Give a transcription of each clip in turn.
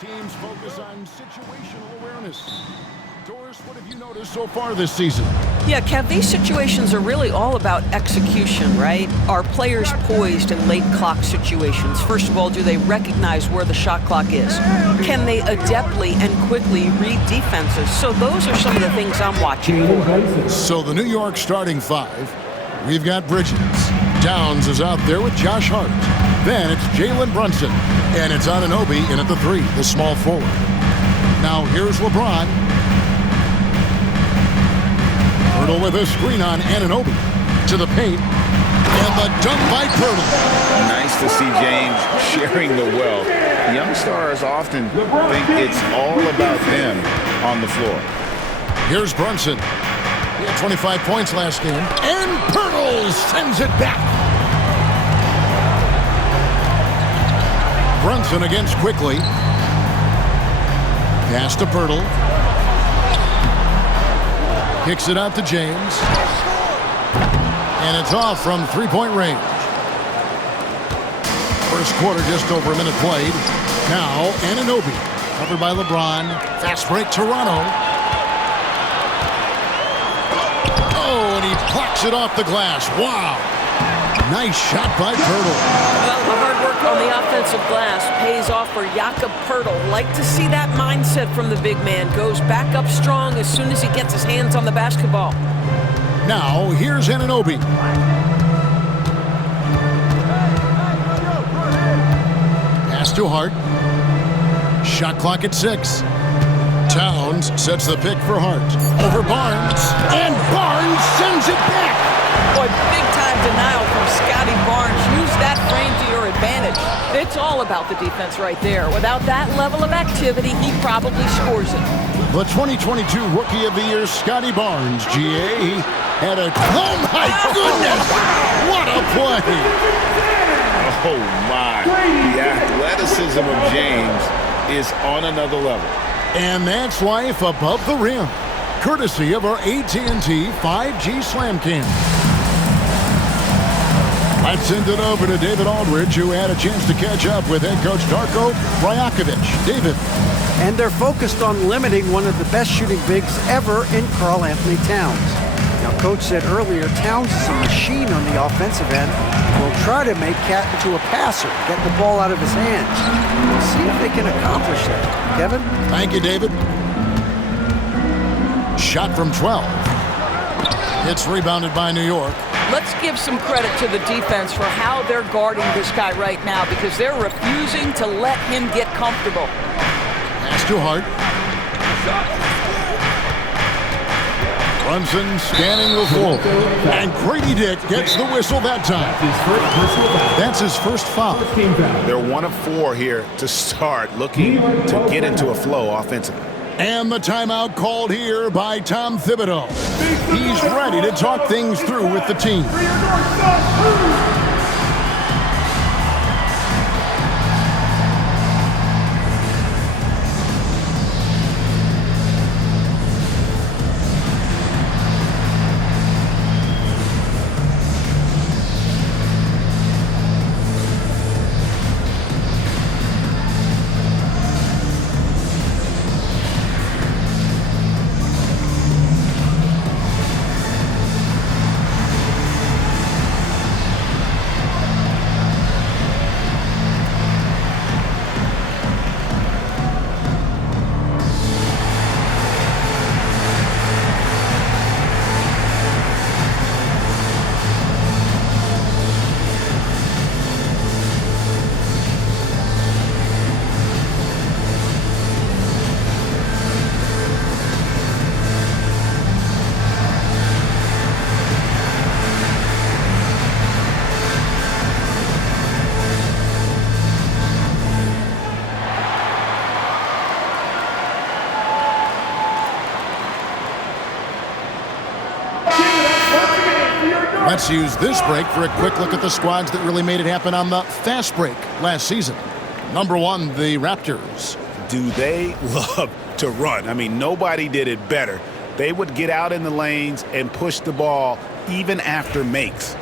teams focus on situational awareness. Doris, what have you noticed so far this season? Yeah, Kev, these situations are really all about execution, right? Are players poised in late clock situations? First of all, do they recognize where the shot clock is? Can they adeptly and quickly read defenses? So those are some of the things I'm watching for. So the New York starting five, we've got Bridges. Downs is out there with Josh Hart. Then it's Jalen Brunson. And it's Anunoby in at the three, the small forward. Now here's LeBron. Pirtle with a screen on Anunoby. To the paint. And the dunk by Pirtle. Nice to see James sharing the wealth. Young stars often think it's all about them on the floor. Here's Brunson. He had 25 points last game. And Pirtle sends it back. Brunson against quickly. Pass to Pirtle. Kicks it out to James. And it's off from three-point range. First quarter, just over a minute played. Now, Anunoby. Covered by LeBron. Fast break, Toronto. Oh, and he plucks it off the glass. Wow. Nice shot by Pirtle. Well, the hard work on the offensive glass pays off for Jakob Pirtle. Like to see that mindset from the big man. Goes back up strong as soon as he gets his hands on the basketball. Now, here's Anunoby. Pass to Hart. Shot clock at 6. Towns sets the pick for Hart. Over Barnes. And Barnes sends it back. Boy, big-time denial from Scotty Barnes. Use that frame to your advantage. It's all about the defense right there. Without that level of activity, he probably scores it. The 2022 Rookie of the Year, Scotty Barnes, GA, had a... Oh, my goodness! What a play! Oh, my. The athleticism of James is on another level. And that's life above the rim, courtesy of our AT&T 5G Slam Cam. Let's send it over to David Aldridge, who had a chance to catch up with head coach Darko Rajakovic. David. And they're focused on limiting one of the best shooting bigs ever in Karl Anthony Towns. Now, Coach said earlier, Towns is a machine on the offensive end. Will try to make Cat into a passer, get the ball out of his hands. We'll see if they can accomplish that. Kevin? Thank you, David. Shot from 12. It's rebounded by New York. Let's give some credit to the defense for how they're guarding this guy right now because they're refusing to let him get comfortable. Pass to Hart. Brunson scanning the floor. And Grady Dick gets the whistle that time. That's his first foul. They're 1 of 4 here to start, looking to get into a flow offensively. And the timeout called here by Tom Thibodeau. He's ready to talk things through with the team. Let's use this break for a quick look at the squads that really made it happen on the fast break last season. Number 1, the Raptors. Do they love to run? I mean, nobody did it better. They would get out in the lanes and push the ball even after makes.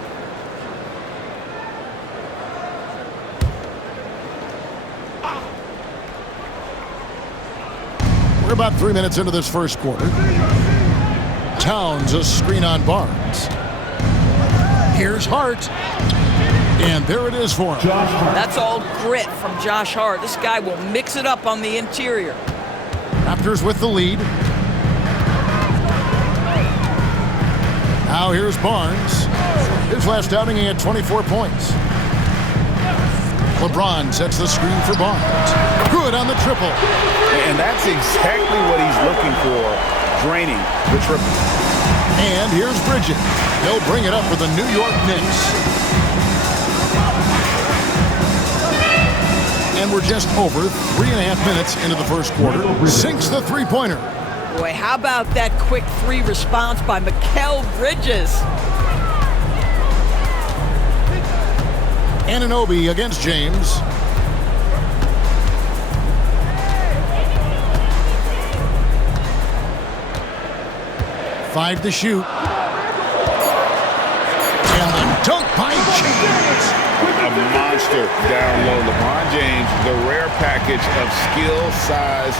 We're about 3 minutes into this first quarter. Towns a screen on Barnes. Here's Hart. And there it is for him. That's all grit from Josh Hart. This guy will mix it up on the interior. Raptors with the lead. Now here's Barnes. His last outing, he had 24 points. LeBron sets the screen for Barnes. Good on the triple. And that's exactly what he's looking for, draining the triple. And here's Bridges. He'll bring it up for the New York Knicks. And we're just over 3.5 minutes into the first quarter. Sinks the three-pointer. Boy, how about that quick three response by Mikal Bridges? Anunoby against James. Five to shoot. And the dunk by James. A monster down low. LeBron James, the rare package of skill, size,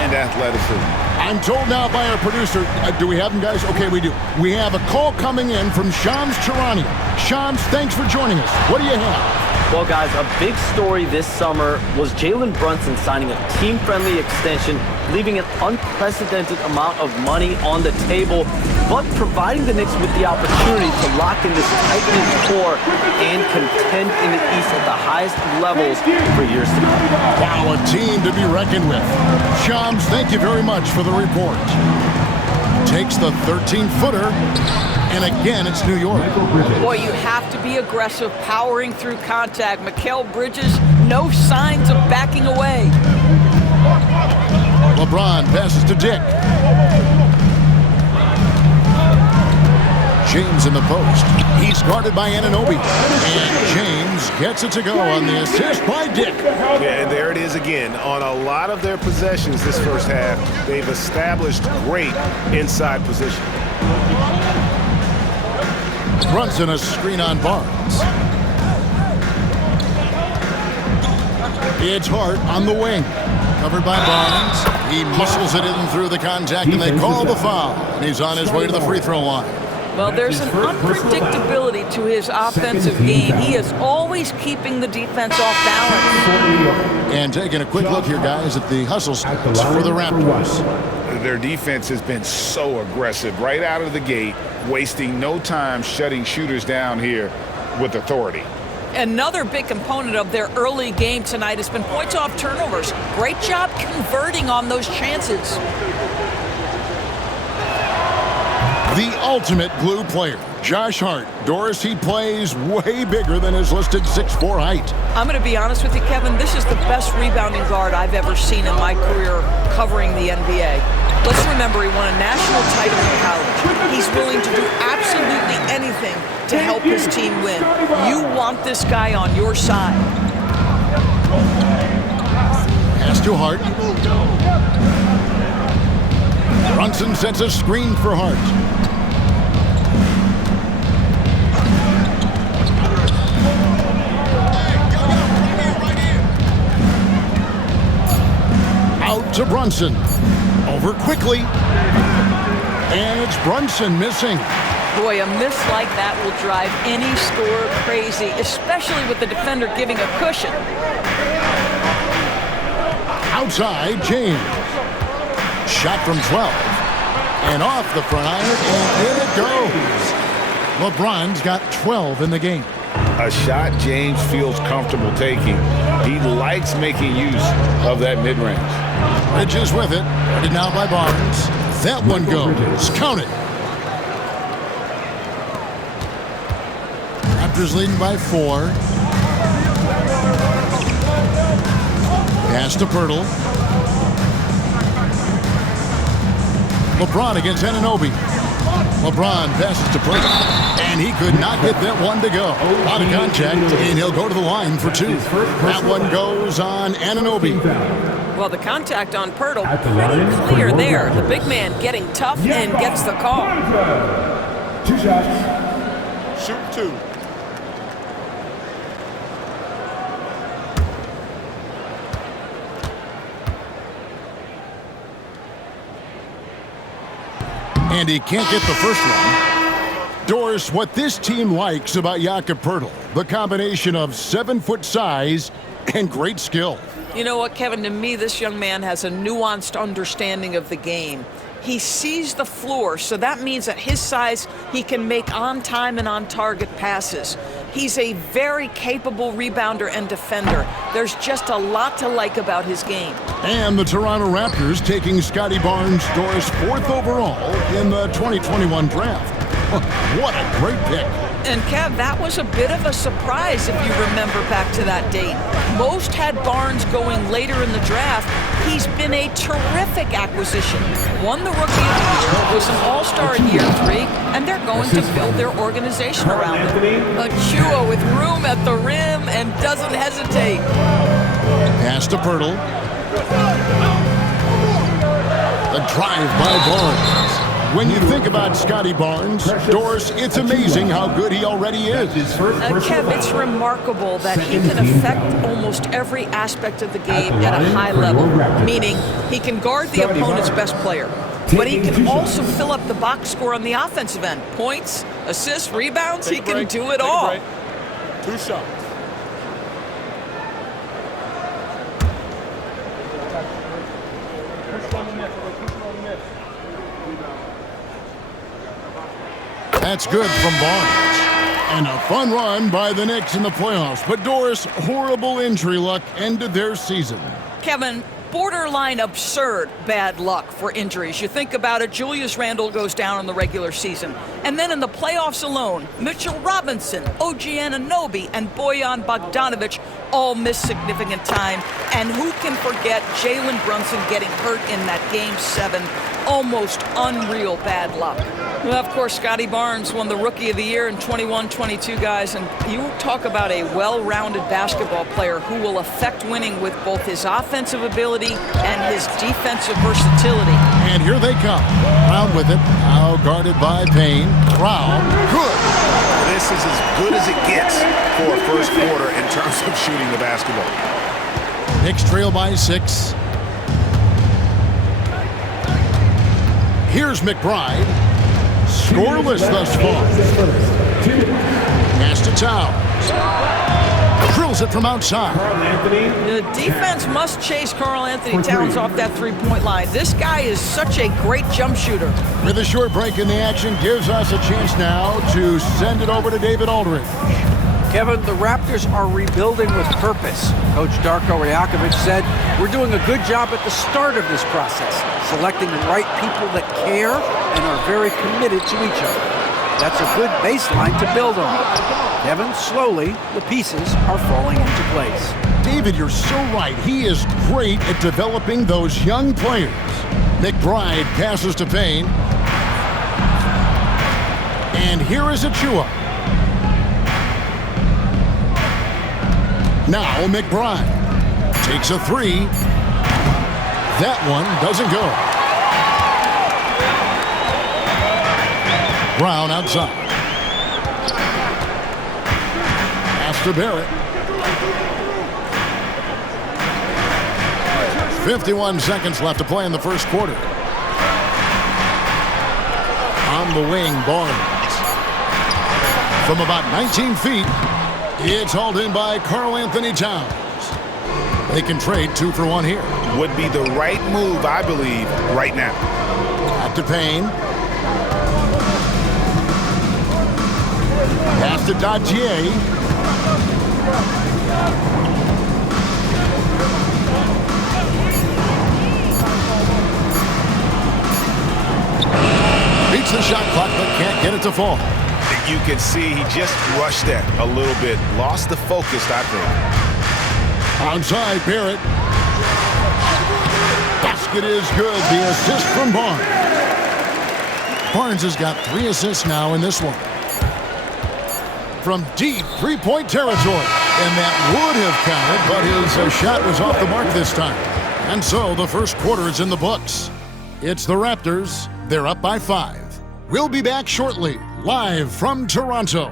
and athleticism. I'm told now by our producer, do we have him, guys? Okay, we do. We have a call coming in from Shams Charania. Shams, thanks for joining us. What do you have? Well, guys, a big story this summer was Jalen Brunson signing a team-friendly extension, leaving an unprecedented amount of money on the table, but providing the Knicks with the opportunity to lock in this tight-knit core and contend in the East at the highest levels for years to come. Wow, a team to be reckoned with. Shams, thank you very much for the report. Takes the 13-footer. And again, it's New York. Boy, you have to be aggressive, powering through contact. Mikal Bridges, no signs of backing away. LeBron passes to Dick. James in the post. He's guarded by Anunoby. And James gets it to go on the assist by Dick. Yeah, and there it is again. On a lot of their possessions this first half, they've established great inside position. Brunson a screen on Barnes. It's Hart on the wing. Covered by Barnes. He muscles it in through the contact, and they call the foul. And he's on his way to the free throw line. Well, there's an unpredictability to his offensive game. He is always keeping the defense off balance. And taking a quick look here, guys, at the hustle stats for the Raptors. Their defense has been so aggressive right out of the gate, wasting no time shutting shooters down here with authority. Another big component of their early game tonight has been points off turnovers. Great job converting on those chances. The ultimate glue player, Josh Hart. Doris, he plays way bigger than his listed 6'4" height. I'm going to be honest with you, Kevin. This is the best rebounding guard I've ever seen in my career covering the NBA. Let's remember he won a national title in college. He's willing to do absolutely anything to help his team win. You want this guy on your side. Pass to Hart. Brunson sets a screen for Hart. Out to Brunson. Over quickly. And it's Brunson missing. Boy, a miss like that will drive any scorer crazy, especially with the defender giving a cushion. Outside, James. Shot from 12. And off the front iron, and in it goes. LeBron's got 12 in the game. A shot James feels comfortable taking. He likes making use of that mid-range. Bridges with it. Guarded now by Barnes. That one goes. Count it. Raptors leading by 4. Pass to Pirtle. LeBron against Anunoby. LeBron passes to Pirtle. And he could not get that one to go. Out of contact, and he'll go to the line for 2. That one goes on Anunoby. Well, the contact on Pirtle, pretty clear there. The big man getting tough and gets the call. 2 shots. Shoot 2. And he can't get the first one. Doris, what this team likes about Jakob Poeltl, the combination of 7-foot size and great skill. You know what, Kevin? To me, this young man has a nuanced understanding of the game. He sees the floor, so that means at his size, he can make on-time and on-target passes. He's a very capable rebounder and defender. There's just a lot to like about his game. And the Toronto Raptors taking Scotty Barnes, Doris, 4th overall in the 2021 draft. What a great pick. And Kev, that was a bit of a surprise if you remember back to that date. Most had Barnes going later in the draft. He's been a terrific acquisition. Won the Rookie of the Year, was an All-Star in year 3, and they're going to build their organization around him. Achua with room at the rim and doesn't hesitate. Pass to Poeltl. The drive by Barnes. When you think about Scotty Barnes, Doris, it's amazing how good he already is. Kev, it's remarkable that he can affect almost every aspect of the game at a high level, meaning he can guard the opponent's best player, but he can also fill up the box score on the offensive end. Points, assists, rebounds, he can do it all. 2 shots. That's good from Barnes. And a fun run by the Knicks in the playoffs. But Doris, horrible injury luck ended their season. Kevin, borderline absurd bad luck for injuries. You think about it, Julius Randle goes down in the regular season. And then in the playoffs alone, Mitchell Robinson, OG Anunoby, and Bojan Bogdanovic all miss significant time. And who can forget Jalen Brunson getting hurt in that Game 7? Almost unreal bad luck. Well, of course, Scotty Barnes won the Rookie of the Year in 21-22, guys. And you talk about a well-rounded basketball player who will affect winning with both his offensive ability and his defensive versatility. And here they come. Brown with it. Now guarded by Payne. Brown. Good. This is as good as it gets for a first quarter in terms of shooting the basketball. Knicks trail by 6. Here's McBride. Scoreless thus far. Pass to Towns. Drills it from outside. The defense must chase Karl Anthony Towns off that three-point line. This guy is such a great jump shooter. With a short break in the action, gives us a chance now to send it over to David Aldridge. Kevin, the Raptors are rebuilding with purpose. Coach Darko Rajakovic said, "We're doing a good job at the start of this process, selecting the right people that care and are very committed to each other." That's a good baseline to build on. Kevin, slowly, the pieces are falling into place. David, you're so right. He is great at developing those young players. McBride passes to Payne. And here is Achua. Now McBride takes a 3. That one doesn't go. Brown outside. Pass to Barrett. 51 seconds left to play in the first quarter. On the wing, Barnes. From about 19 feet, it's hauled in by Karl Anthony Towns. They can trade 2 for 1 here. Would be the right move, I believe, right now. Back to Payne. Pass to Dadier. Beats the shot clock, but can't get it to fall. You can see he just rushed that a little bit. Lost the focus, I think. Onside, Barrett. Basket is good. The assist from Barnes. Barnes has got 3 assists now in this one. From deep three-point territory. And that would have counted, but his shot was off the mark this time. And so the first quarter is in the books. It's the Raptors. They're up by 5. We'll be back shortly, live from Toronto.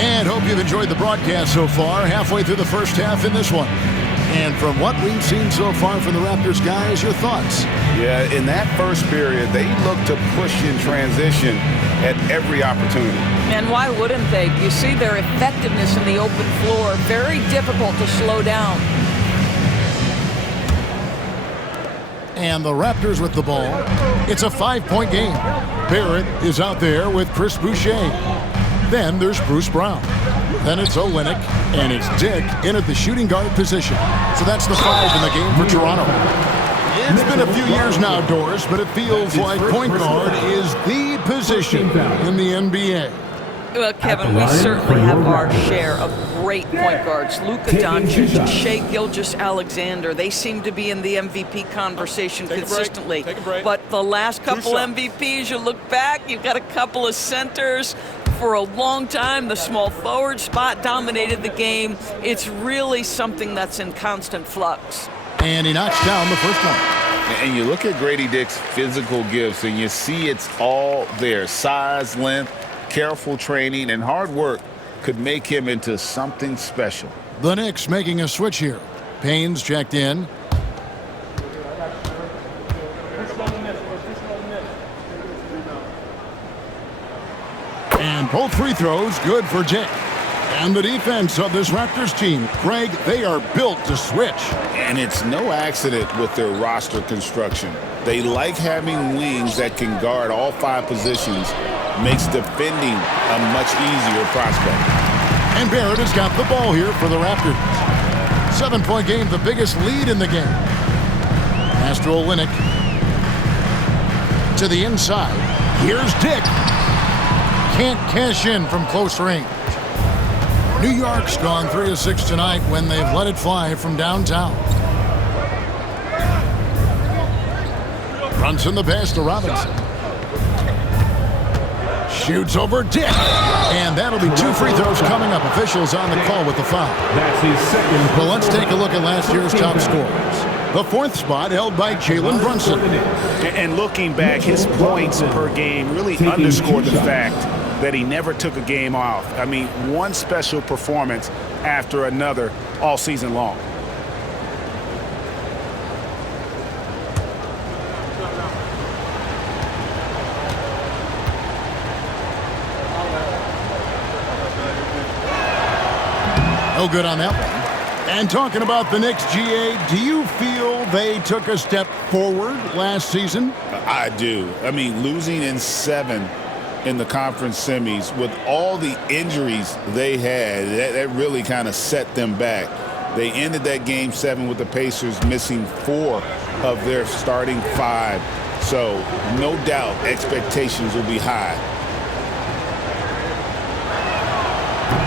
And hope you've enjoyed the broadcast so far, halfway through the first half in this one. And from what we've seen so far from the Raptors guys, your thoughts? Yeah, in that first period, they looked to push in transition at every opportunity. And why wouldn't they? You see their effectiveness in the open floor. Very difficult to slow down. And the Raptors with the ball. It's a 5-point game. Barrett is out there with Chris Boucher. Then there's Bruce Brown. Then it's Olynyk, and it's Dick in at the shooting guard position. So that's the 5 in the game for Toronto. It's been a few years now, Doris, but it feels like point guard is the position in the NBA. Well, Kevin, we certainly have our share of great point guards. Luka Doncic, Shai Gilgeous-Alexander, they seem to be in the MVP conversation consistently. But the last couple MVPs, you look back, you've got a couple of centers. For a long time, the small forward spot dominated the game. It's really something that's in constant flux. And he knocks down the first one. And you look at Grady Dick's physical gifts, and you see it's all there. Size, length, careful training, and hard work could make him into something special. The Knicks making a switch here. Payne's checked in. And both free throws good for Dick. And the defense of this Raptors team, Greg, they are built to switch. And it's no accident with their roster construction. They like having wings that can guard all 5 positions. Makes defending a much easier prospect. And Barrett has got the ball here for the Raptors. 7-point game, the biggest lead in the game. Pass to Olynyk. To the inside. Here's Dick. Can't cash in from close range. New York's gone 3 of 6 tonight when they've let it fly from downtown. Brunson the pass to Robinson. Shoots over Dick. And that'll be 2 free throws coming up. Officials on the call with the foul. That's his second. Well, let's take a look at last year's top scorers. The 4th spot held by Jalen Brunson. And looking back, his points per game really underscore the fact that he never took a game off. I mean, one special performance after another all season long. No good on that one. And talking about the Knicks, GA, do you feel they took a step forward last season? I do. I mean, losing in 7 in the conference semis with all the injuries they had, that really kind of set them back. They ended that game 7 with the Pacers missing 4 of their starting 5. So no doubt expectations will be high.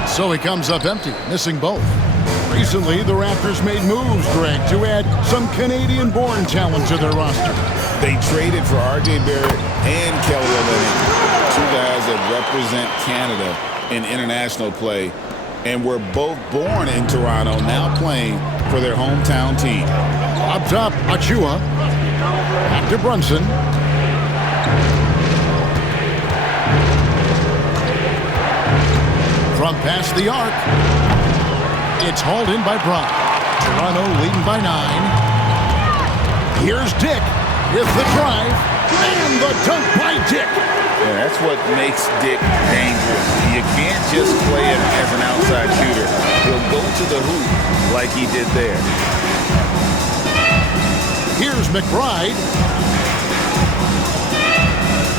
So he comes up empty, missing both. Recently, the Raptors made moves, Greg, to add some Canadian-born talent to their roster. They traded for R.J. Barrett and Kelly Olynyk, 2 guys that represent Canada in international play, and were both born in Toronto, now playing for their hometown team. Up top, Achua. Back to Brunson. From past the arc. It's hauled in by Brown. Toronto leading by 9. Here's Dick with the drive and the dunk by Dick. Yeah, that's what makes Dick dangerous. You can't just play him as an outside shooter. He'll go to the hoop like he did there. Here's McBride.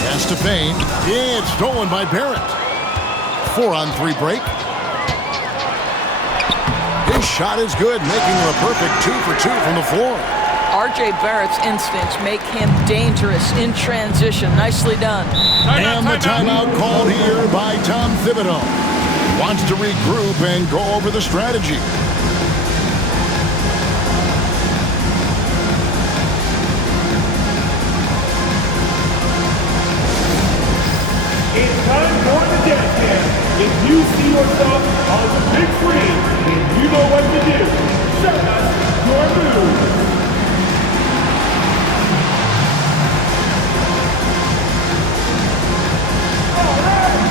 Pass to Payne. It's stolen by Barrett. 4-on-3 break. His shot is good, making him a perfect 2 for 2 from the floor. R.J. Barrett's instincts make him dangerous in transition. Nicely done. And the timeout called here by Tom Thibodeau. Wants to regroup and go over the strategy. It's time for the dance cam. If you see yourself on the big screen, then you know what to do. Show us your move. All right.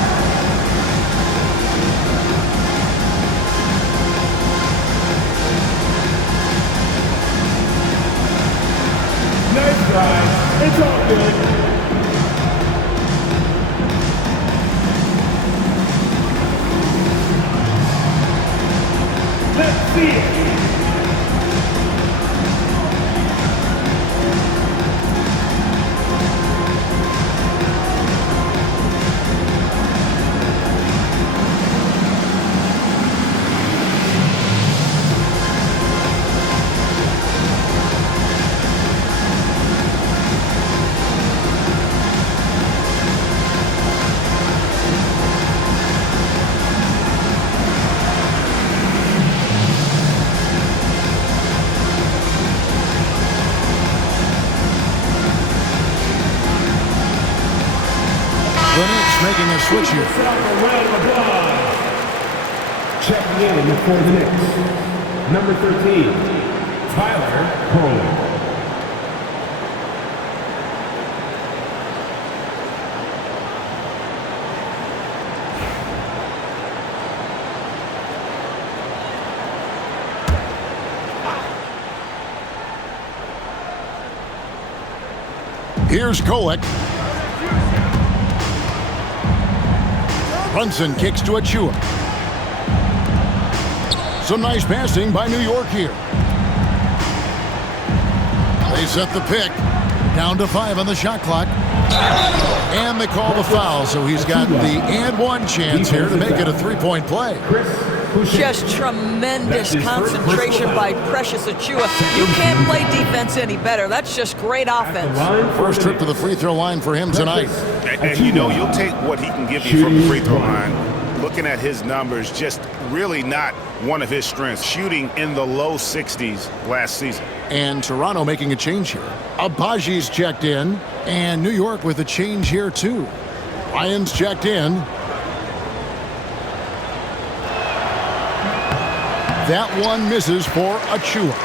See it. The Knicks making a switch here. Checking in for the Knicks, number 13, Tyler Crowley. Here's Kolek. Brunson kicks to Achua. Some nice passing by New York here. They set the pick. Down to 5 on the shot clock. And they call the foul, so he's got the and one chance here to make it a three-point play. Just tremendous concentration by Precious Achua. You can't play defense any better. That's just great offense. First trip to the free throw line for him tonight. And you know, you'll take what he can give you from the free throw line. Looking at his numbers, just really not one of his strengths. Shooting in the low 60s last season. And Toronto making a change here. Abaji's checked in. And New York with a change here, too. Ryan's checked in. That one misses for Achua.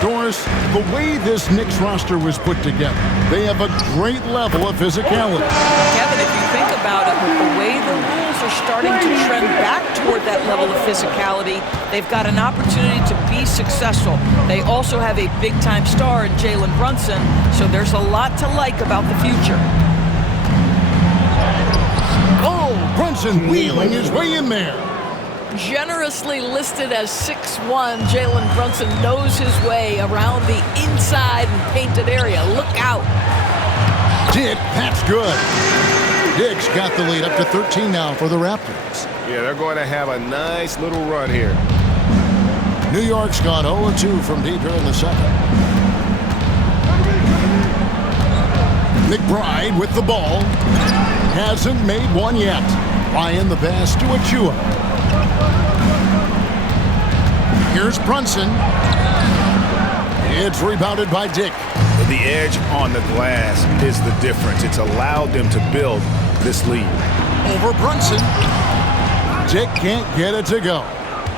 Doris, the way this Knicks roster was put together, they have a great level of physicality. Kevin, if you think about it, with the way the rules are starting to trend back toward that level of physicality, they've got an opportunity to be successful. They also have a big-time star in Jalen Brunson, so there's a lot to like about the future. Oh, Brunson wheeling his way in there. Generously listed as 6'1", Jalen Brunson knows his way around the inside and painted area. Look out. Dick, that's good. Dick's got the lead up to 13 now for the Raptors. Yeah, they're going to have a nice little run here. New York's gone 0-2 from deep here in the second. McBride with the ball. Hasn't made one yet. Ryan the pass to Achua. Here's Brunson. It's rebounded by Dick. The edge on the glass is the difference. It's allowed them to build this lead. Over Brunson. Dick can't get it to go.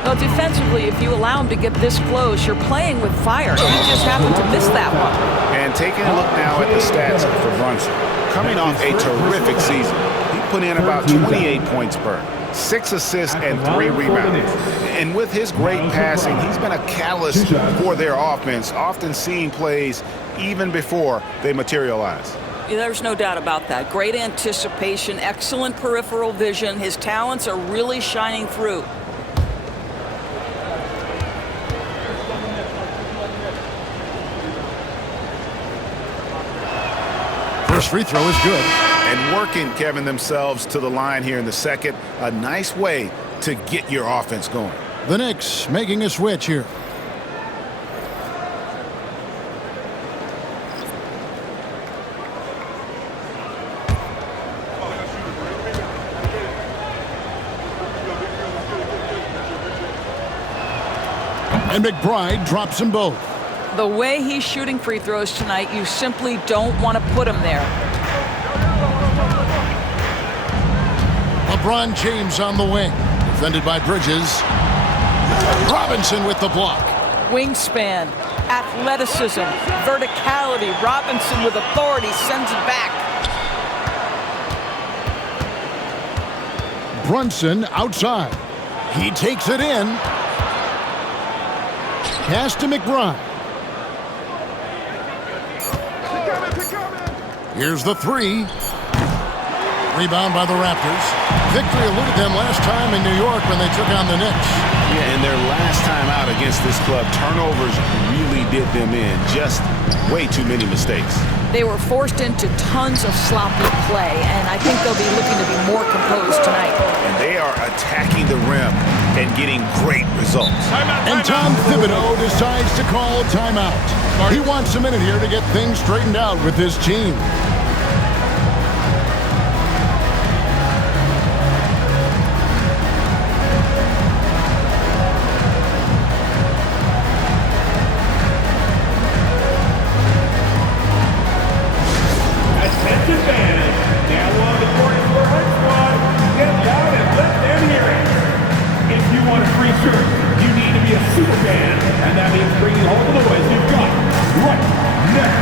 Well, defensively, if you allow him to get this close, you're playing with fire. He just happened to miss that one. And taking a look now at the stats for Brunson. Coming off a terrific season, he put in about 28 points per. 6 assists and 3 rebounds. And with his great passing, he's been a catalyst for their offense, often seeing plays even before they materialize. There's no doubt about that. Great anticipation, excellent peripheral vision. His talents are really shining through. First free throw is good. And working, Kevin, themselves to the line here in the second. A nice way to get your offense going. The Knicks making a switch here. And McBride drops them both. The way he's shooting free throws tonight, you simply don't want to put him there. LeBron James on the wing. Defended by Bridges. Robinson with the block. Wingspan, athleticism, verticality. Robinson with authority sends it back. Brunson outside. He takes it in. Pass to McBride. Here's the three. Rebound by the Raptors. Victory eluded them last time in New York when they took on the Knicks. Yeah, and their last time out against this club, turnovers really did them in. Just way too many mistakes. They were forced into tons of sloppy play, and I think they'll be looking to be more composed tonight. And they are attacking the rim and getting great results. And Tom Thibodeau decides to call a timeout. He wants a minute here to get things straightened out with his team. Attention fans, now on the court is your Red Squad. Get loud and let them hear it. If you want a free shirt, you need to be a super fan, and that means bringing all the noise you've got right now.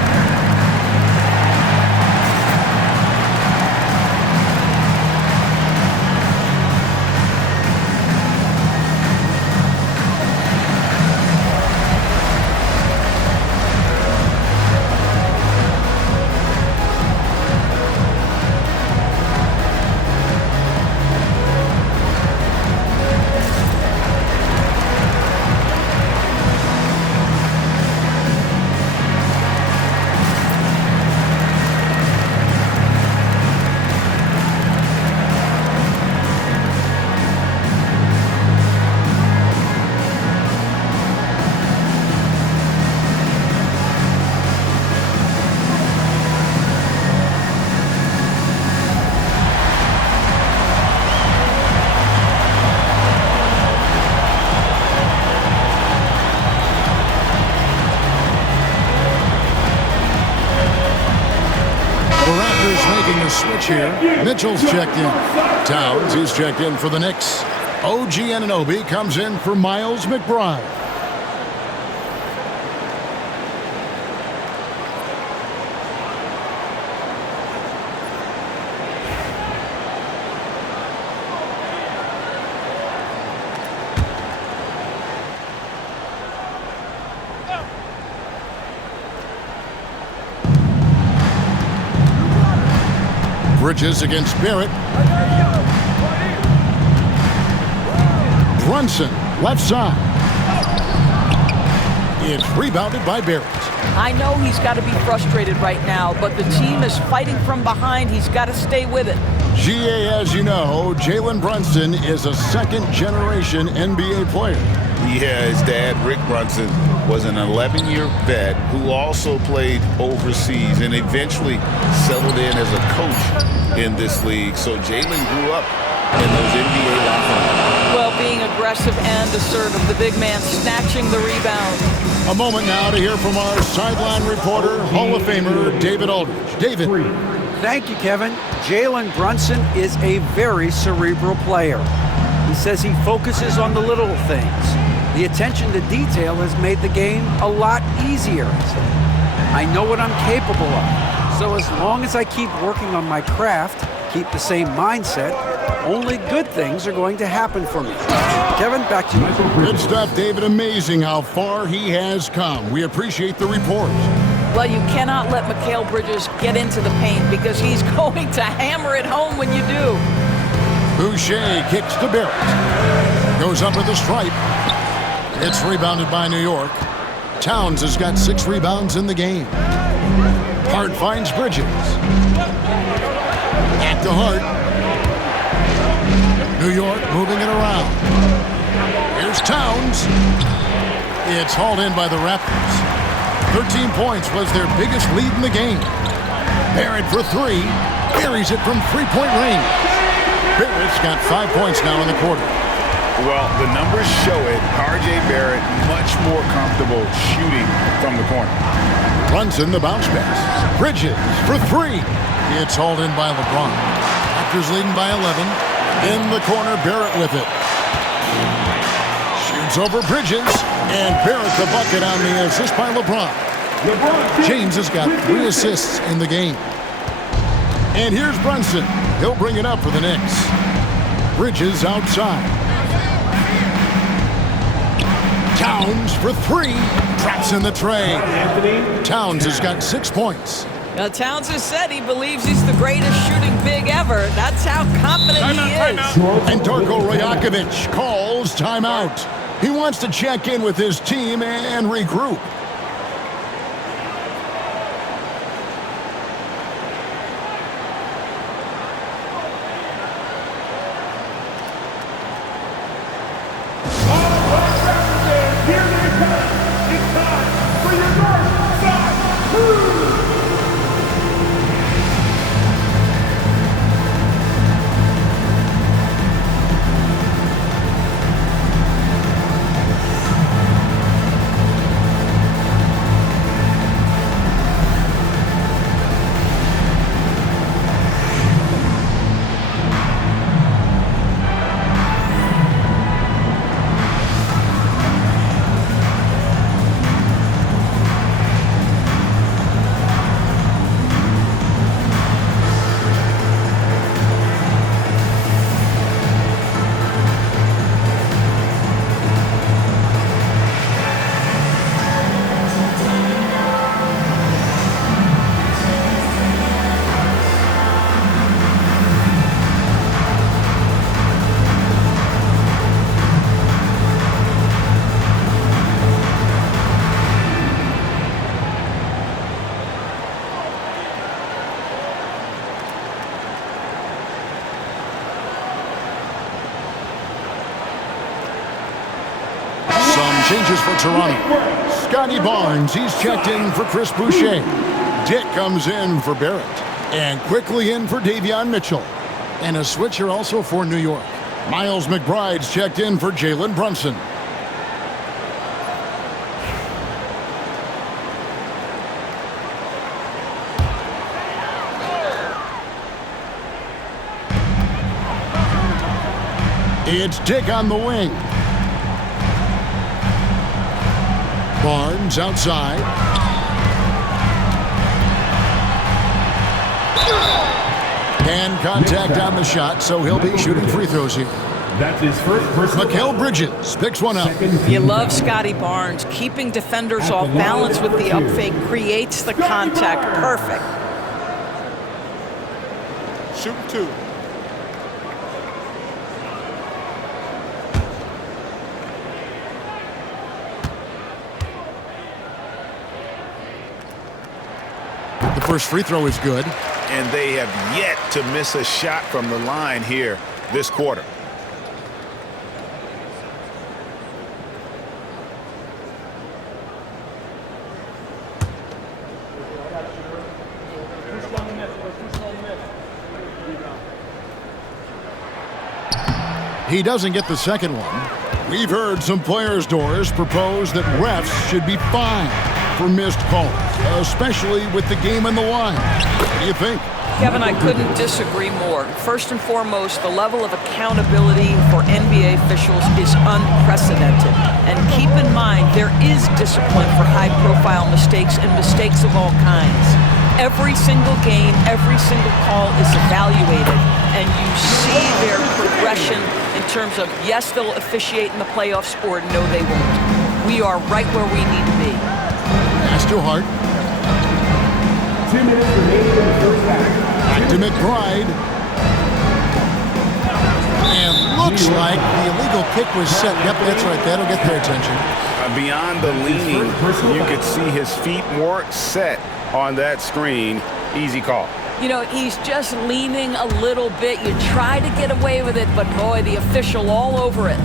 Making a switch here. Mitchell's checked in. Towns, he's checked in for the Knicks. OG Anunoby comes in for Miles McBride. Bridges against Barrett. Brunson, left side. It's rebounded by Barrett. I know he's got to be frustrated right now, but the team is fighting from behind. He's got to stay with it. GA, as you know, Jalen Brunson is a second-generation NBA player. Yeah, his dad, Rick Brunson, was an 11-year vet who also played overseas and eventually settled in as a coach in this league. So Jalen grew up in those NBA locker rooms. Well, being aggressive and assertive, the big man snatching the rebound. A moment now to hear from our sideline reporter, Hall of Famer David Aldridge. David. Thank you, Kevin. Jalen Brunson is a very cerebral player. He says he focuses on the little things. The attention to detail has made the game a lot easier. I know what I'm capable of. So as long as I keep working on my craft, keep the same mindset, only good things are going to happen for me. Kevin, back to you. Good stuff, David. Amazing how far he has come. We appreciate the report. Well, you cannot let Mikal Bridges get into the paint because he's going to hammer it home when you do. Boucher kicks to Barrett. Goes up with the stripe. It's rebounded by New York. Towns has got 6 rebounds in the game. Hart finds Bridges. At the Hart. New York moving it around. Here's Towns. It's hauled in by the Raptors. 13 points was their biggest lead in the game. Barrett for 3. Carries it from three-point range. Barrett's got 5 points now in the quarter. Well, the numbers show it. R.J. Barrett much more comfortable shooting from the corner. Brunson, the bounce pass. Bridges for 3. It's hauled in by LeBron. Raptors leading by 11. In the corner, Barrett with it. Shoots over Bridges. And Barrett the bucket on the assist by LeBron. James has got 3 assists in the game. And here's Brunson. He'll bring it up for the Knicks. Bridges outside. Towns for 3. Traps in the tray. Towns has got 6 points. Now, Towns has said he believes he's the greatest shooting big ever. That's how confident he is. And Darko Rajakovic calls timeout. He wants to check in with his team and regroup. Here they come. It's time for your North Side Crew. Changes for Toronto. Scotty Barnes, he's checked in for Chris Boucher. Dick comes in for Barrett. And quickly in for Davion Mitchell. And a switcher also for New York. Miles McBride's checked in for Jalen Brunson. It's Dick on the wing. Barnes outside. And contact on the shot, so he'll be shooting free throws here. That's his first personal. Mikal Bridges picks one up. You love Scotty Barnes. Keeping defenders off balance with the up fake creates the contact. Perfect. Shoot two. The first free throw is good. And they have yet to miss a shot from the line here this quarter. He doesn't get the second one. We've heard some players' doors propose that refs should be fined for missed calls, especially with the game on the line. What do you think? Kevin, I couldn't disagree more. First and foremost, the level of accountability for NBA officials is unprecedented. And keep in mind, there is discipline for high-profile mistakes and mistakes of all kinds. Every single game, every single call is evaluated, and you see their progression in terms of, yes, they'll officiate in the playoffs, or no, they won't. We are right where we need to be. Pass to Hart. 2 minutes remaining in the first half. Back to McBride. And looks like the illegal kick was set. Yep, that's right. That'll get their attention. Beyond the leaning, you could see his feet weren't set on that screen. Easy call. You know, he's just leaning a little bit. You try to get away with it, but boy, the official all over it.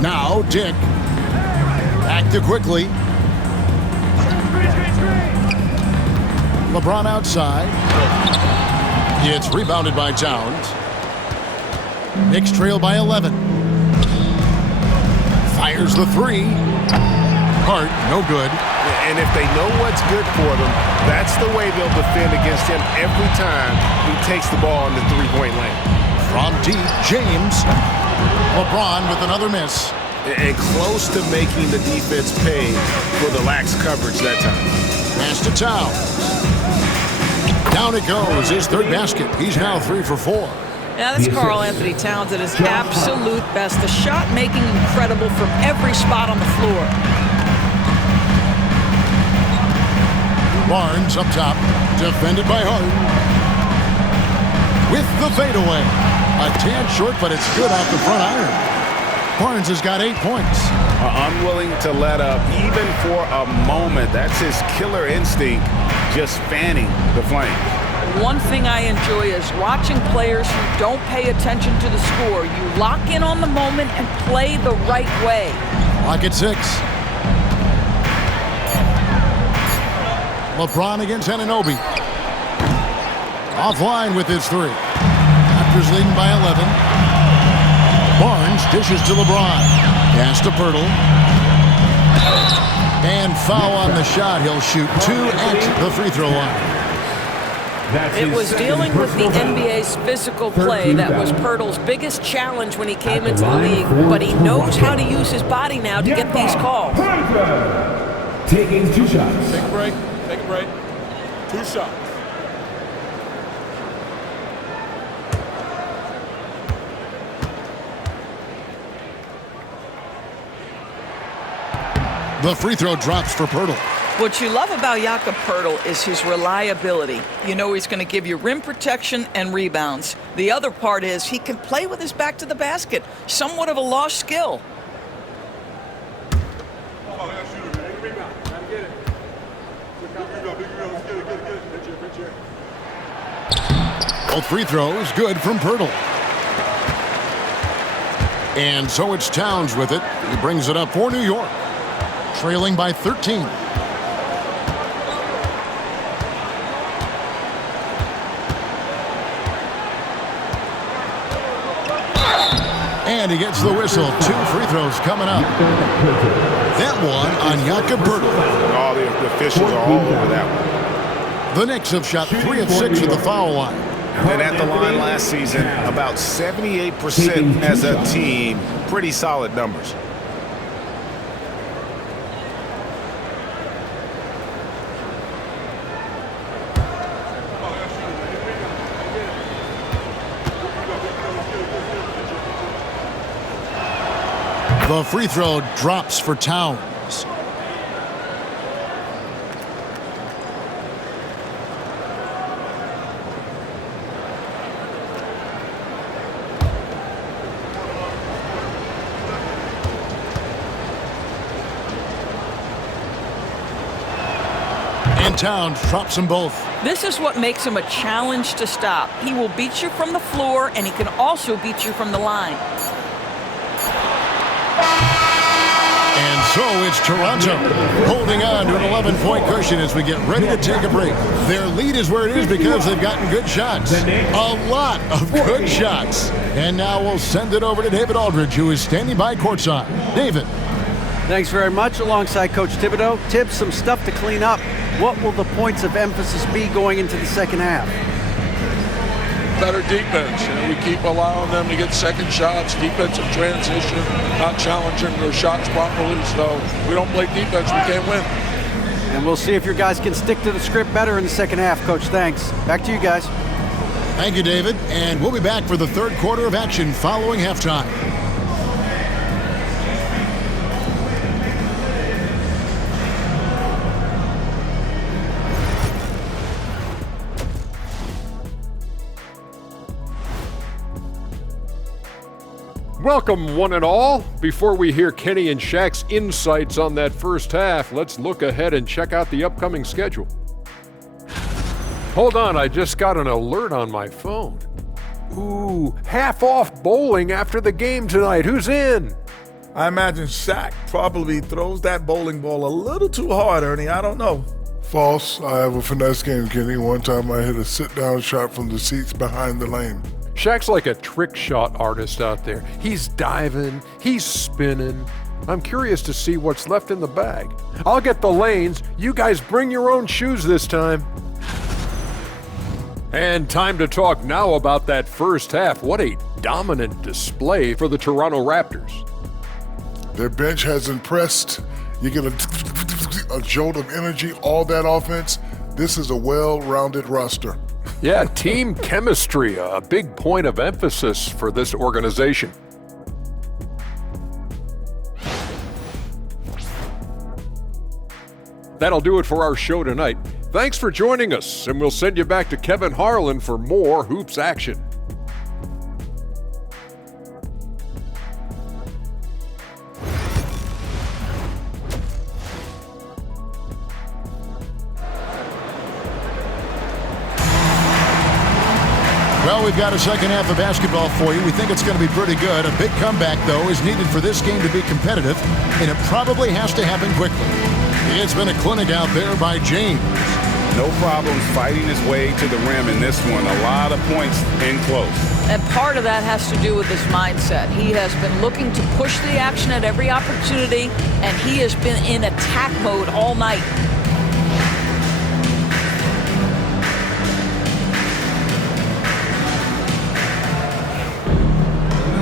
Now Dick. Back to quickly. LeBron outside. It's rebounded by Towns. Knicks trail by 11. Fires the three. Hart, no good. And if they know what's good for them, that's the way they'll defend against him every time he takes the ball in the three-point lane. From deep, James. LeBron with another miss. And close to making the defense pay for the lax coverage that time. Pass to Towns. Down it goes, his third basket. He's now 3 for 4. Now that's Karl Anthony Towns at his absolute best. The shot making incredible from every spot on the floor. Barnes up top, defended by Harden. With the fadeaway. A tad short, but it's good off the front iron. Barnes has got 8 points. Unwilling to let up, even for a moment. That's his killer instinct, just fanning the flames. One thing I enjoy is watching players who don't pay attention to the score. You lock in on the moment and play the right way. Lock at 6. LeBron against Anunoby. Offline with his 3. Raptors leading by 11. Barnes dishes to LeBron. Pass to Pirtle. And foul on the shot. He'll shoot 2 at the free throw line. It was dealing with the NBA's physical play that was Pirtle's biggest challenge when he came into the league, but he knows how to use his body now to get these calls. Taking 2 shots. Take a break. Take a break. 2 shots. The free throw drops for Pirtle. What you love about Jakob Pirtle is his reliability. You know he's going to give you rim protection and rebounds. The other part is he can play with his back to the basket. Somewhat of a lost skill. Both free throws good from Pirtle. And so it's Towns with it. He brings it up for New York. Trailing by 13. And he gets the whistle. 2 free throws coming up. That one on Jakob Pirtle. All the officials are all over that one. The Knicks have shot 3 of 6 at the foul line. And at the line last season, about 78% as a team. Pretty solid numbers. The free throw drops for Towns. And Towns drops them both. This is what makes him a challenge to stop. He will beat you from the floor, and he can also beat you from the line. And so it's Toronto holding on to an 11-point cushion as we get ready to take a break. Their lead is where it is because they've gotten good shots. A lot of good shots. And now we'll send it over to David Aldridge, who is standing by courtside. David. Thanks very much. Alongside Coach Thibodeau. Tibbs, some stuff to clean up. What will the points of emphasis be going into the second half? Better defense. We keep allowing them to get second shots, defensive transition, not challenging their shots properly. So we don't play defense, we can't win. And we'll see if your guys can stick to the script better in the second half, Coach. Thanks. Back to you guys. Thank you, David. And we'll be back for the third quarter of action following halftime. Welcome, one and all. Before we hear Kenny and Shaq's insights on that first half, let's look ahead and check out the upcoming schedule. Hold on, I just got an alert on my phone. Ooh, half off bowling after the game tonight. Who's in? I imagine Shaq probably throws that bowling ball a little too hard, Ernie. I don't know. False. I have a finesse game, Kenny. One time I hit a sit-down shot from the seats behind the lane. Shaq's like a trick shot artist out there. He's diving, he's spinning. I'm curious to see what's left in the bag. I'll get the lanes. You guys bring your own shoes this time. And time to talk now about that first half. What a dominant display for the Toronto Raptors. Their bench has impressed. You get a jolt of energy, all that offense. This is a well-rounded roster. Yeah, team chemistry, a big point of emphasis for this organization. That'll do it for our show tonight. Thanks for joining us, and we'll send you back to Kevin Harlan for more hoops action. Well, we've got a second half of basketball for you. We think it's going to be pretty good. A big comeback, though, is needed for this game to be competitive, and it probably has to happen quickly. It's been a clinic out there by James. No problems fighting his way to the rim in this one. A lot of points in close. And part of that has to do with his mindset. He has been looking to push the action at every opportunity, and he has been in attack mode all night.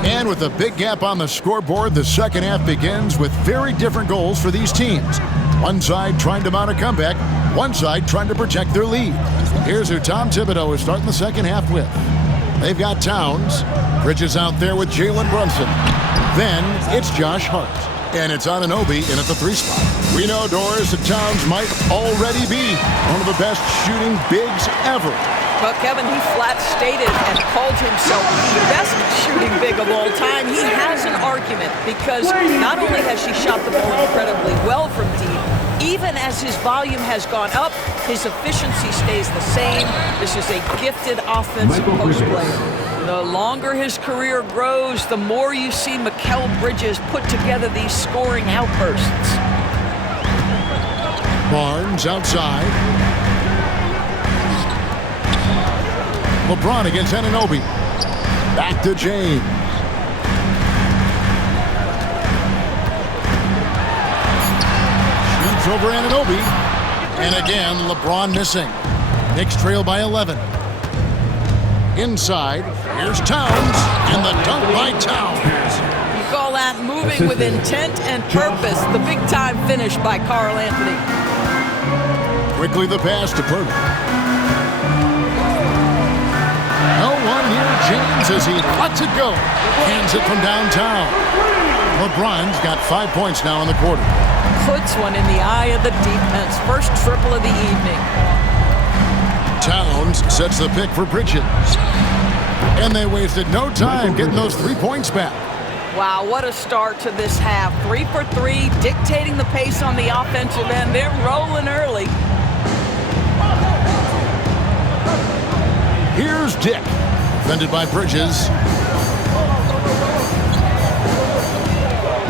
And with a big gap on the scoreboard, the second half begins with very different goals for these teams. One side trying to mount a comeback, one side trying to protect their lead. Here's who Tom Thibodeau is starting the second half with. They've got Towns. Bridges out there with Jalen Brunson. Then it's Josh Hart. And it's Anunoby in at the 3 spot. We know, Doris, that Towns might already be one of the best shooting bigs ever. But Kevin, he flat stated and called himself the best shooting big of all time. He has an argument because not only has he shot the ball incredibly well from deep, even as his volume has gone up, his efficiency stays the same. This is a gifted offensive post player. The longer his career grows, the more you see Mikal Bridges put together these scoring outbursts. Barnes outside. LeBron against Anunoby. Back to James. Shoots over Anunoby. And again, LeBron missing. Knicks trail by 11. Inside, here's Towns, and the dunk by Towns. You call that moving with intent and purpose. The big-time finish by Karl Anthony. Quickly the pass to Purtle. No one near James as he lets it go. Hands it from downtown. LeBron's got 5 points now in the quarter. Puts one in the eye of the defense. First triple of the evening. Towns sets the pick for Bridges. And they wasted no time getting those 3 points back. Wow, what a start to this half. 3 for 3, dictating the pace on the offensive end. They're rolling early. Here's Dick, defended by Bridges.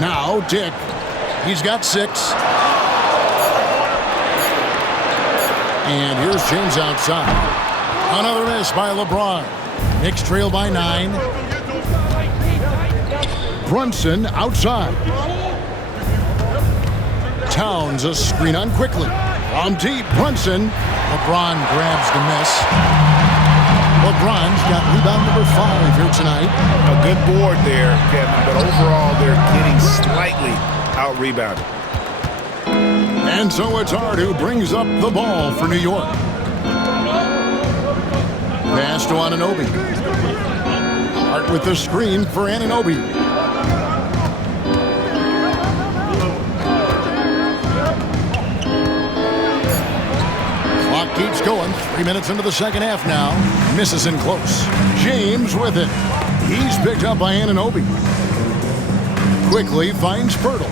Now Dick, he's got 6. And here's James outside. Another miss by LeBron. Knicks trail by 9. Brunson outside. Towns a screen on quickly. From deep, Brunson. LeBron grabs the miss. LeBron's got rebound number 5 here tonight. A good board there, Kevin, but overall they're getting slightly out-rebounded. And so it's Hart who brings up the ball for New York. Pass to Anunoby. Hart with the screen for Anunoby. Clock keeps going. 3 minutes into the second half now. Misses in close. James with it. He's picked up by Anunoby. Quickly finds Purtle.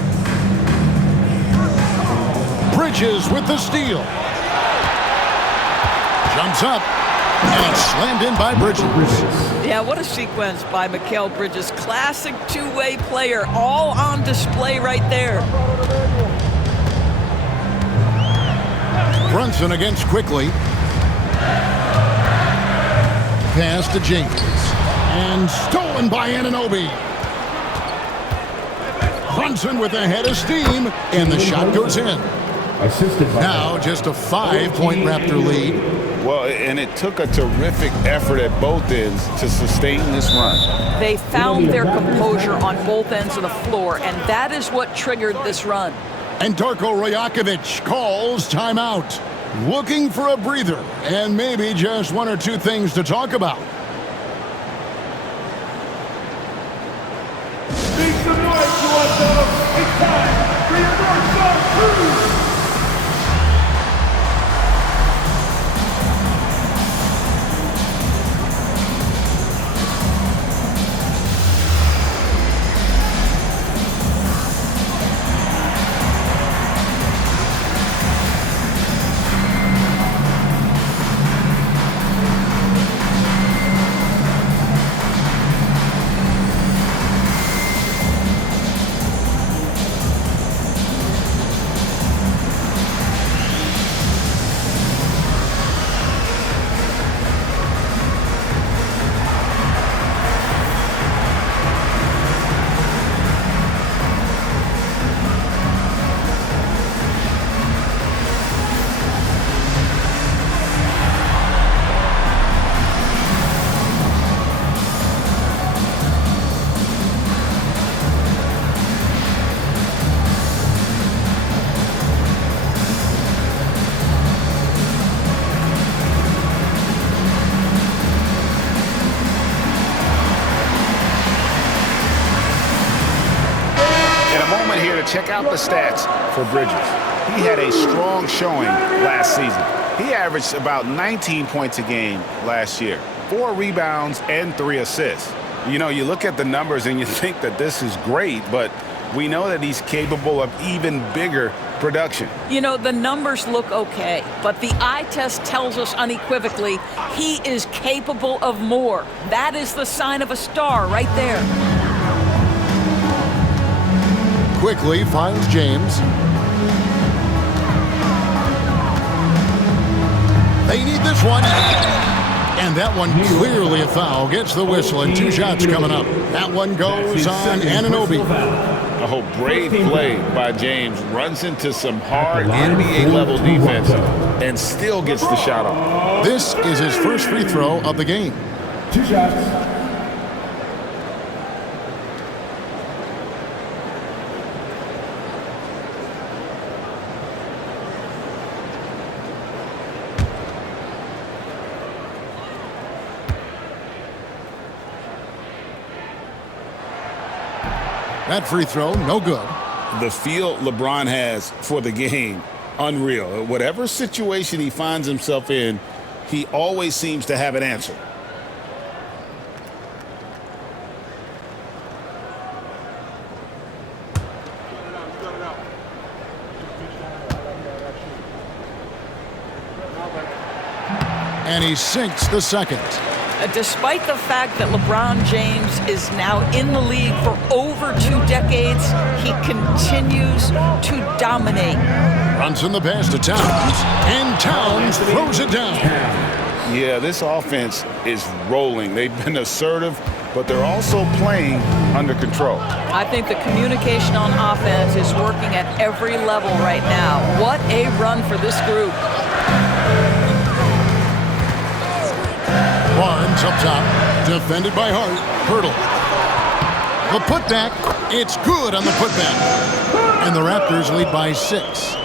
Bridges with the steal. Jumps up. And it's slammed in by Bridges. Yeah, what a sequence by Mikal Bridges. Classic two-way player, all on display right there. Brunson against Quickly. Pass to James. And stolen by Anunoby. Brunson with a head of steam. And the shot goes in. Now just a 5-point Raptor lead. Well, and it took a terrific effort at both ends to sustain this run. They found their composure on both ends of the floor, and that is what triggered this run. And Darko Rajakovic calls timeout. Looking for a breather and maybe just 1 or 2 things to talk about. Make some noise, Toronto. It's time for your North Star Cruise. check out the stats for Bridges. He had a strong showing last season. He averaged about 19 points a game last year, 4 rebounds and 3 assists. You know, you look at the numbers and you think that this is great, but we know that he's capable of even bigger production. You know, the numbers look okay, but the eye test tells us unequivocally he is capable of more. That is the sign of a star right there. Quickly finds James. They need this one. And that one clearly a foul. Gets the whistle and 2 shots coming up. That one goes on Anunoby. Oh, brave play by James. Runs into some hard NBA-level defense and still gets the shot off. This is his first free throw of the game. 2 shots. That free throw, no good. The feel LeBron has for the game, unreal. Whatever situation he finds himself in, he always seems to have an answer. And he sinks the second. Despite the fact that LeBron James is now in the league for over 2 decades, he continues to dominate. Runs in the pass to Towns, and Towns throws it down. Yeah, this offense is rolling. They've been assertive, but they're also playing under control. I think the communication on offense is working at every level right now. What a run for this group. Barnes up top, defended by Hart. Hurdle. The putback, it's good on the putback. And the Raptors lead by 6.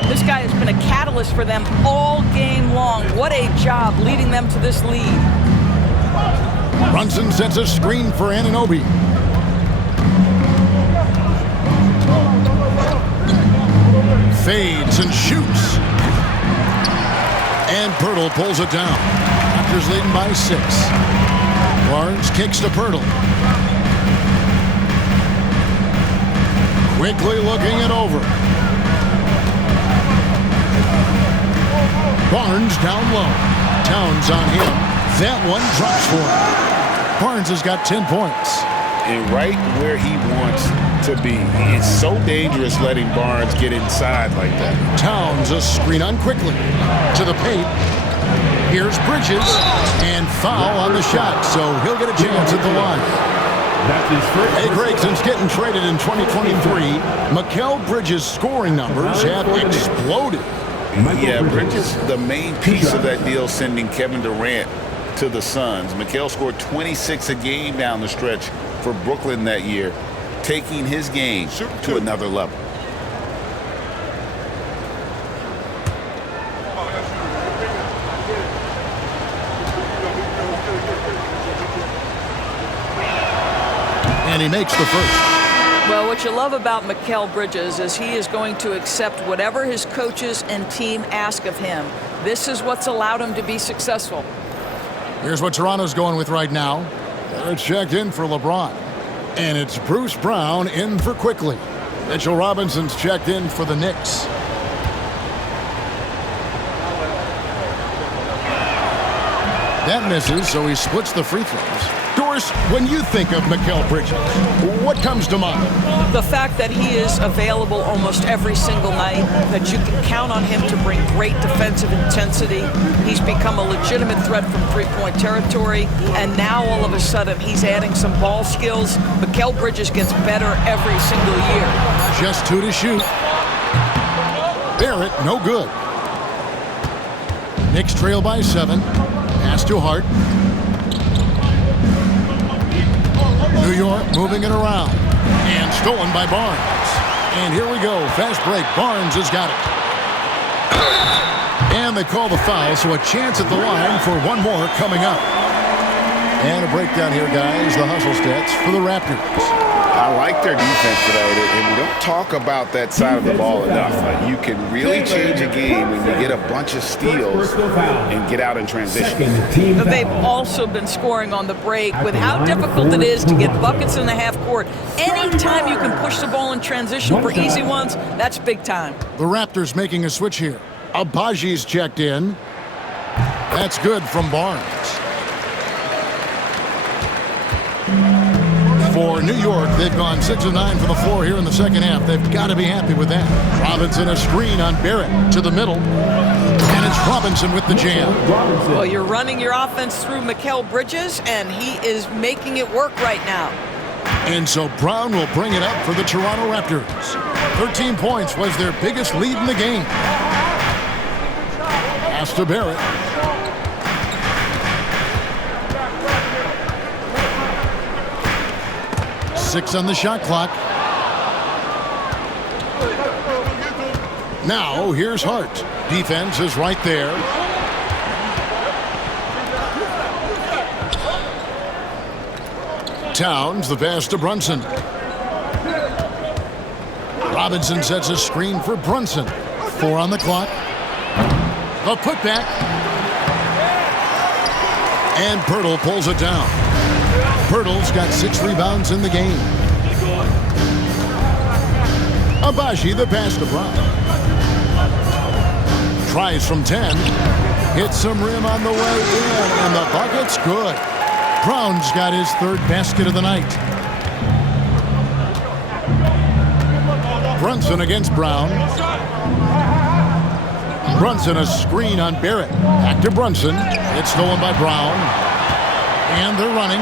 This guy has been a catalyst for them all game long. What a job leading them to this lead. Brunson sets a screen for Anunoby. Fades and shoots. And Pirtle pulls it down. Raptors leading by 6. Barnes kicks to Pirtle. Quickly looking it over. Barnes down low. Towns on him. That one drops for him. Barnes has got 10 points. And right where he wants to be. It's so dangerous letting Barnes get inside like that. Towns a screen on quickly. To the paint. Here's Bridges, and foul on the shot, so he'll get a chance at the line. Hey, Greg, since getting traded in 2023, Mikal Bridges' scoring numbers have exploded. Yeah, Bridges, the main piece of that deal, sending Kevin Durant to the Suns. Mikal scored 26 a game down the stretch for Brooklyn that year, taking his game to another level. And he makes the first. Well, what you love about Mikal Bridges is he is going to accept whatever his coaches and team ask of him. This is what's allowed him to be successful. Here's what Toronto's going with right now. They're checked in for LeBron. And it's Bruce Brown in for Quickly. Mitchell Robinson's checked in for the Knicks. That misses, so he splits the free throws. Doris, when you think of Mikal Bridges, what comes to mind? The fact that he is available almost every single night, that you can count on him to bring great defensive intensity. He's become a legitimate threat from three-point territory, and now all of a sudden he's adding some ball skills. Mikal Bridges gets better every single year. Just 2 to shoot. Barrett, no good. Knicks trail by 7. Pass to Hart. New York moving it around. And stolen by Barnes. And here we go. Fast break. Barnes has got it. And they call the foul, so a chance at the line for one more coming up. And a breakdown here, guys. The hustle stats for the Raptors. I I like their defense today, and we don't talk about that side of the ball enough. You can really change a game when you get a bunch of steals and get out in transition. They've also been scoring on the break with how difficult it is to get buckets in the half court. Anytime you can push the ball in transition for easy ones, that's big time. The Raptors making a switch here. Abaji's checked in. That's good from Barnes. For New York, they've gone 6 of 9 from the floor here in the second half. They've got to be happy with that. Robinson a screen on Barrett to the middle. And it's Robinson with the jam. Well, you're running your offense through Mikal Bridges, and he is making it work right now. And so Brown will bring it up for the Toronto Raptors. 13 points was their biggest lead in the game. Pass to Barrett. Six on the shot clock. Now, here's Hart. Defense is right there. Towns, the pass to Brunson. Robinson sets a screen for Brunson. 4 on the clock. The putback. And Pirtle pulls it down. Pirtle's got 6 rebounds in the game. Abaji, the pass to Brown. Tries from 10. Hits some rim on the way in, and the bucket's good. Brown's got his 3rd basket of the night. Brunson against Brown. Brunson a screen on Barrett. Back to Brunson. It's stolen by Brown. And they're running.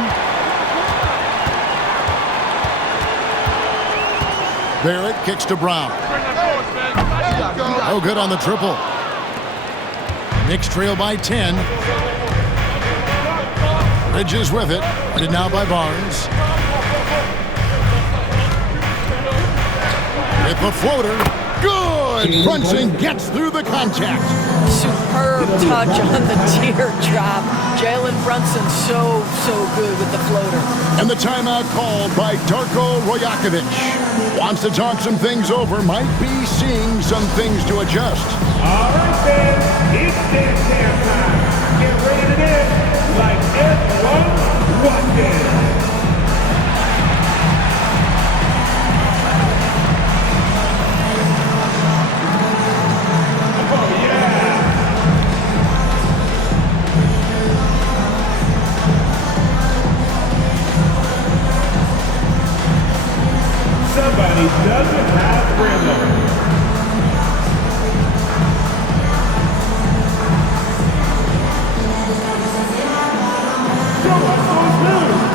Barrett kicks to Brown. Oh, good on the triple. Knicks trail by 10. Bridges with it. Headed now by Barnes. With the floater. Good! Brunson gets through the contact. Superb touch on the teardrop. Jalen Brunson so good with the floater. And the timeout called by Darko Rojakovic. Wants to talk some things over. Might be seeing some things to adjust. All right, then. It's dance time. Get ready to dance like everyone watching. Somebody doesn't have rhythm. Show us those moves.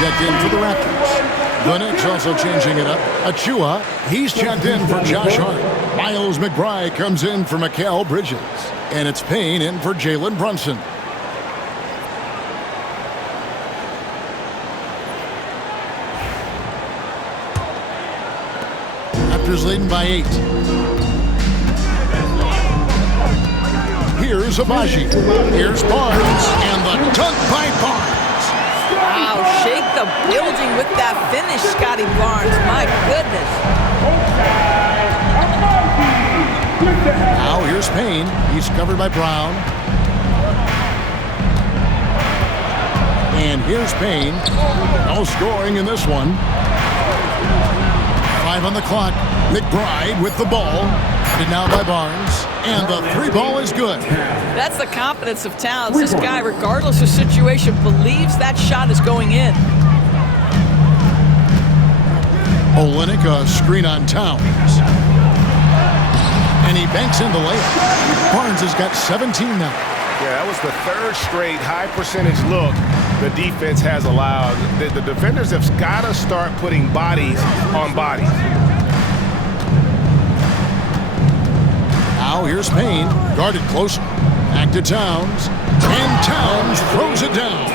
Checked in for the Raptors. The Knicks also changing it up. Achua, he's checked in for Josh Hart. Miles McBride comes in for Mikal Bridges. And it's Payne in for Jalen Brunson. Raptors leading by 8. Here's Abaji. Here's Barnes. And the dunk by Barnes. Wow, shake the building with that finish, Scotty Barnes. My goodness. Now here's Payne. He's covered by Brown. And here's Payne. No scoring in this one. 5 on the clock. McBride with the ball. And now by Barnes. And the 3-ball is good. That's the confidence of Towns. This guy, regardless of situation, believes that shot is going in. Olynyk, a screen on Towns. And he banks in the layup. Barnes has got 17 now. Yeah, that was the third straight high percentage look the defense has allowed. The defenders have got to start putting bodies on bodies. Now here's Payne, guarded closer. Back to Towns. And Towns throws it down.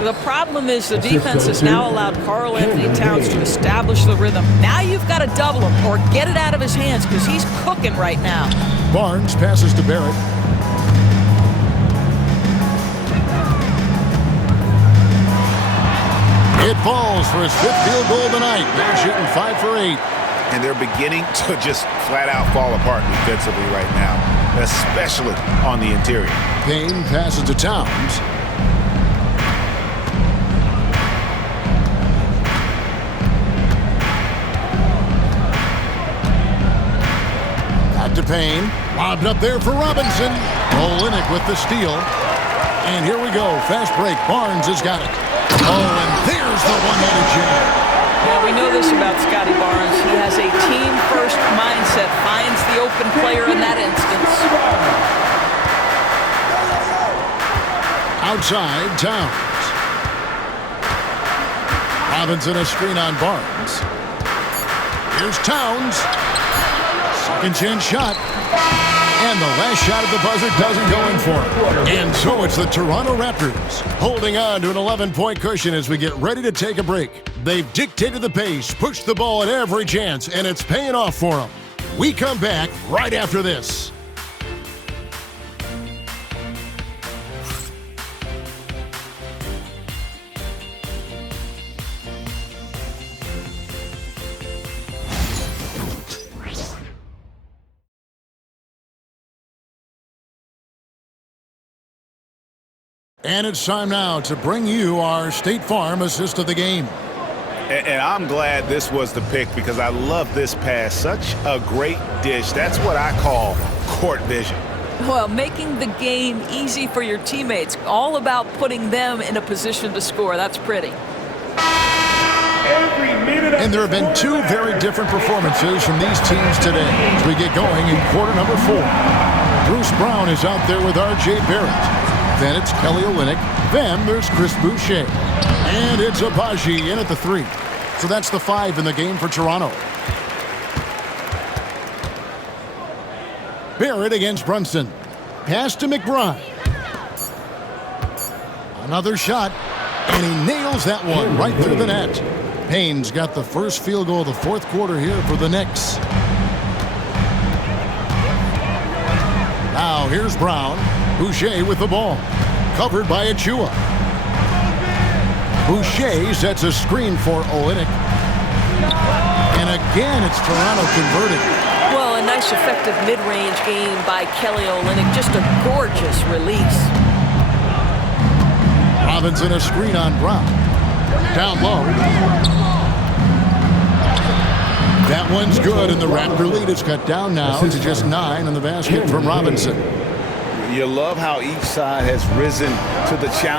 The problem is the defense has now allowed Karl Anthony Towns to establish the rhythm. Now you've got to double him or get it out of his hands because he's cooking right now. Barnes passes to Barrett. It falls for his 5th field goal tonight. They're shooting 5 for 8. And they're beginning to just flat out fall apart defensively right now, especially on the interior. Payne passes to Towns. Back to Payne. Lobbed up there for Robinson. Olynyk with the steal. And here we go. Fast break. Barnes has got it. Oh, and there's the one-handed jam. Yeah, we know this about Scotty Barnes. He has a team-first mindset, finds the open player in that instance. Outside, Towns. Robinson a screen on Barnes. Here's Towns. Second chance shot. And the last shot at the buzzer doesn't go in for him. And so it's the Toronto Raptors holding on to an 11-point cushion as we get ready to take a break. They've dictated the pace, pushed the ball at every chance, and it's paying off for them. We come back right after this. And it's time now to bring you our State Farm assist of the game. And I'm glad this was the pick because I love this pass. Such a great dish. That's what I call court vision. Well, making the game easy for your teammates. All about putting them in a position to score. That's pretty. And there have been 2 very different performances from these teams today as we get going in quarter number 4. Bruce Brown is out there with R.J. Barrett. Then it's Kelly Olynyk. Then there's Chris Boucher. And it's Abaji in at the 3. So that's the 5 in the game for Toronto. Barrett against Brunson. Pass to McBride. Another shot. And he nails that one right through the net. Payne's got the first field goal of the 4th quarter here for the Knicks. Now here's Brown. Boucher with the ball. Covered by Achua. Boucher sets a screen for Olynyk. And again, it's Toronto converting. Well, a nice effective mid-range game by Kelly Olynyk. Just a gorgeous release. Robinson a screen on Brown. Down low. That one's good, and the Raptor lead is cut down now to just 9 on the basket from Robinson. You love how each side has risen to the challenge.